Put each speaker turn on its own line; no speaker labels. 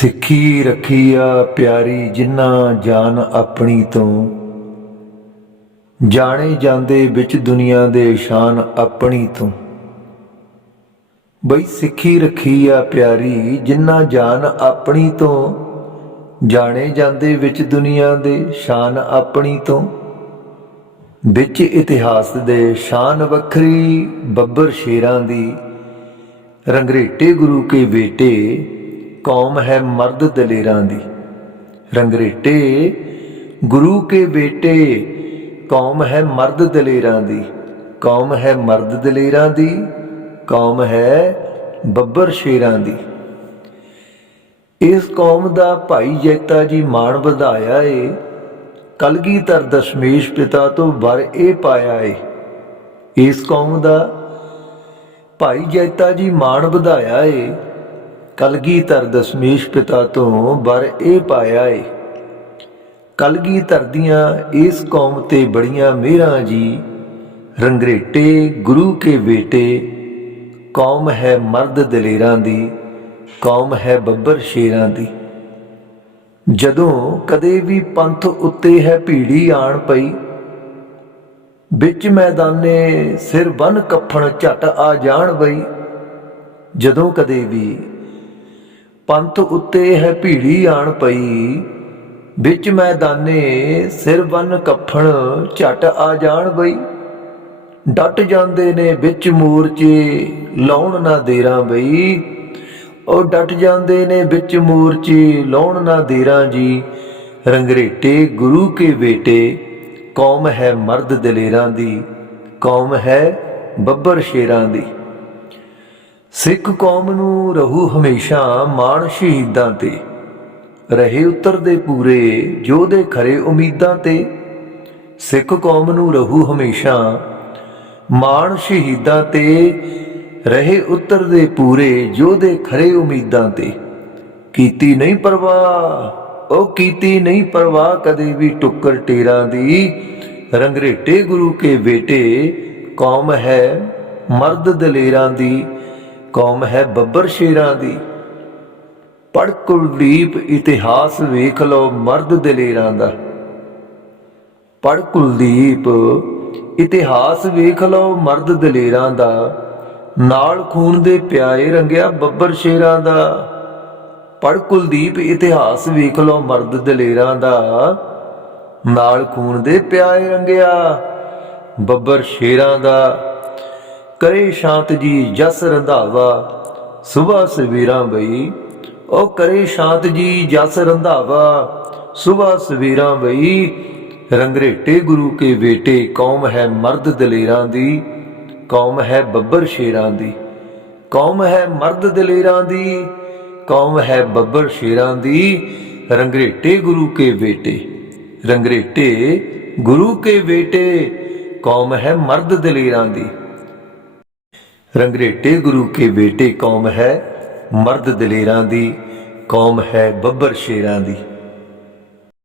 ਸਿੱਖੀ ਰੱਖੀਆ ਪਿਆਰੀ ਜਿਨ੍ਹਾਂ ਜਾਨ ਆਪਣੀ ਤੋਂ। ਜਾਣੇ ਜਾਂਦੇ ਵਿੱਚ ਦੁਨੀਆ ਦੇ ਸ਼ਾਨ ਆਪਣੀ ਤੋਂ। ਬਈ ਸਿੱਖੀ ਰੱਖੀਆ ਪਿਆਰੀ ਜਿਨ੍ਹਾਂ ਜਾਨ ਆਪਣੀ ਤੋਂ। ਜਾਣੇ ਜਾਂਦੇ ਵਿੱਚ ਦੁਨੀਆ ਦੇ ਸ਼ਾਨ ਆਪਣੀ ਤੋਂ। ਵਿੱਚ ਇਤਿਹਾਸ ਦੇ ਸ਼ਾਨ ਵੱਖਰੀ, ਬੱਬਰ ਸ਼ੇਰਾਂ ਦੀ। ਰੰਗਰੇਟੇ ਗੁਰੂ ਕੇ ਬੇਟੇ ਕੌਮ ਹੈ ਮਰਦ ਦਲੇਰਾਂ ਦੀ। ਰੰਗਰੇਟੇ ਗੁਰੂ ਕੇ ਬੇਟੇ, ਕੌਮ ਹੈ ਮਰਦ ਦਲੇਰਾਂ ਦੀ। ਕੌਮ ਹੈ ਮਰਦ ਦਲੇਰਾਂ ਦੀ, ਕੌਮ ਹੈ ਬੱਬਰ ਸ਼ੇਰਾਂ ਦੀ। ਇਸ ਕੌਮ ਦਾ ਭਾਈ ਜੈਤਾ ਜੀ ਮਾਣ ਵਧਾਇਆ ਏ। ਕਲਗੀਧਰ ਦਸ਼ਮੇਸ਼ ਪਿਤਾ ਤੋਂ ਵਰ ਇਹ ਪਾਇਆ ਏ। ਇਸ ਕੌਮ ਦਾ ਭਾਈ ਜੈਤਾ ਜੀ ਮਾਣ ਵਧਾਇਆ ਏ। ਕਲਗੀਧਰ ਦਸ਼ਮੇਸ਼ ਪਿਤਾ ਤੋਂ ਵਰ ਇਹ ਪਾਇਆ ਏ। ਕਲਗੀਧਰ ਦੀਆਂ ਇਸ ਕੌਮ ਤੇ ਬੜੀਆਂ ਮਿਹਰਾਂ ਜੀ। ਰੰਗਰੇਟੇ ਗੁਰੂ ਕੇ ਬੇਟੇ, ਕੌਮ ਹੈ ਮਰਦ ਦਲੇਰਾਂ ਦੀ, ਕੌਮ ਹੈ ਬੱਬਰ ਸ਼ੇਰਾਂ ਦੀ। ਜਦੋਂ ਕਦੇ ਵੀ ਪੰਥ ਉੱਤੇ ਹੈ ਭੀੜੀ ਆਣ ਪਈ, ਵਿੱਚ ਮੈਦਾਨੇ ਸਿਰ ਬਨ ਕੱਫਣ ਝਟ ਆ ਜਾਣ ਬਈ। ਜਦੋਂ ਕਦੇ ਵੀ ਪੰਥ ਉੱਤੇ ਹੈ ਭੀੜੀ ਆਣ ਪਈ। ਵਿੱਚ ਮੈਦਾਨੇ ਸਿਰ ਬੰਨ ਕੱਫਣ, ਝਟ ਆ ਜਾਣ ਬਈ। ਡਟ ਜਾਂਦੇ ਨੇ ਵਿੱਚ ਮੋਰਚੇ, ਲਾਉਣ ਨਾ ਦੇਰਾਂ ਬਈ। ਉਹ ਡਟ ਜਾਂਦੇ ਨੇ ਵਿੱਚ ਮੋਰਚੇ, ਲਾਉਣ ਨਾ ਦੇਰਾਂ ਜੀ। ਰੰਗਰੇਟੇ ਗੁਰੂ ਕੇ ਬੇਟੇ, ਕੌਮ ਹੈ ਮਰਦ ਦਲੇਰਾਂ ਦੀ। ਕੌਮ ਹੈ ਬੱਬਰ ਸ਼ੇਰਾਂ ਦੀ। ਸਿੱਖ ਕੌਮ ਨੂੰ ਰਹੂ ਹਮੇਸ਼ਾ ਮਾਣ ਸ਼ਹੀਦਾਂ ਤੇ। ਰਹੇ ਉਤਰਦੇ ਪੂਰੇ ਜੋਧੇ ਖਰੇ ਉਮੀਦਾਂ ਤੇ। ਸਿੱਖ ਕੌਮ ਨੂੰ ਰਹੂ ਹਮੇਸ਼ਾ ਮਾਣ ਸ਼ਹੀਦਾਂ ਤੇ। ਰਹੇ ਉਤਰਦੇ ਪੂਰੇ ਜੋਧੇ ਖਰੇ ਉਮੀਦਾਂ ਤੇ। ਕੀਤੀ ਨਹੀਂ ਪਰਵਾਹ, ਉਹ ਕੀਤੀ ਨਹੀਂ ਪਰਵਾਹ, ਕਦੇ ਵੀ ਟੁੱਕਰ ਟੇਰਾਂ ਦੀ। ਰੰਗਰੇਟੇ ਗੁਰੂ ਕੇ ਬੇਟੇ, ਕੌਮ ਹੈ ਮਰਦ ਦਲੇਰਾਂ ਦੀ। ਕੌਮ ਹੈ ਬੱਬਰ ਸ਼ੇਰਾਂ ਦੀ। ਪੜ ਕੁਲਦੀਪ ਇਤਿਹਾਸ ਵੇਖ ਲਓ ਮਰਦ ਦਲੇਰਾਂ ਦਾ। ਪੜ ਕੁਲਦੀਪ ਇਤਿਹਾਸ ਵੇਖ ਲਓ ਮਰਦ ਦਲੇਰਾਂ ਦਾ। ਨਾਲ ਖੂਨ ਦੇ ਪਿਆਏ ਰੰਗਿਆ ਬੱਬਰ ਸ਼ੇਰਾਂ ਦਾ। ਪੜ ਕੁਲਦੀਪ ਇਤਿਹਾਸ ਵੇਖ ਲਓ ਮਰਦ ਦਲੇਰਾਂ ਦਾ। ਨਾਲ ਖੂਨ ਦੇ ਪਿਆਏ ਰੰਗਿਆ ਬੱਬਰ ਸ਼ੇਰਾਂ ਦਾ। ਕਰੇ ਸ਼ਾਂਤ ਜੀ ਜਸ ਰੰਧਾਵਾ, ਸੁਬਾ ਸਵੇਰਾਂ ਬਈ। ਉਹ ਕਰੇ ਸ਼ਾਂਤ ਜੀ ਜਸ ਰੰਧਾਵਾ, ਸੁਬਾ ਸਵੇਰਾਂ ਬਈ। ਰੰਗਰੇਟੇ ਗੁਰੂ ਕੇ ਬੇਟੇ ਕੌਮ ਹੈ ਮਰਦ ਦਲੇਰਾਂ ਦੀ, ਕੌਮ ਹੈ ਬੱਬਰ ਸ਼ੇਰਾਂ ਦੀ। ਕੌਮ ਹੈ ਮਰਦ ਦਲੇਰਾਂ ਦੀ, ਕੌਮ ਹੈ ਬੱਬਰ ਸ਼ੇਰਾਂ ਦੀ, ਰੰਗਰੇਟੇ ਗੁਰੂ ਕੇ ਬੇਟੇ ਰੰਗਰੇਟੇ ਗੁਰੂ ਕੇ ਬੇਟੇ ਕੌਮ ਹੈ ਮਰਦ ਦਲੇਰਾਂ ਦੀ। ਰੰਗਰੇਟੇ ਗੁਰੂ ਕੇ ਬੇਟੇ ਕੌਮ ਹੈ ਮਰਦ ਦਲੇਰਾਂ ਦੀ ਕੌਮ ਹੈ ਬੱਬਰ ਸ਼ੇਰਾਂ ਦੀ।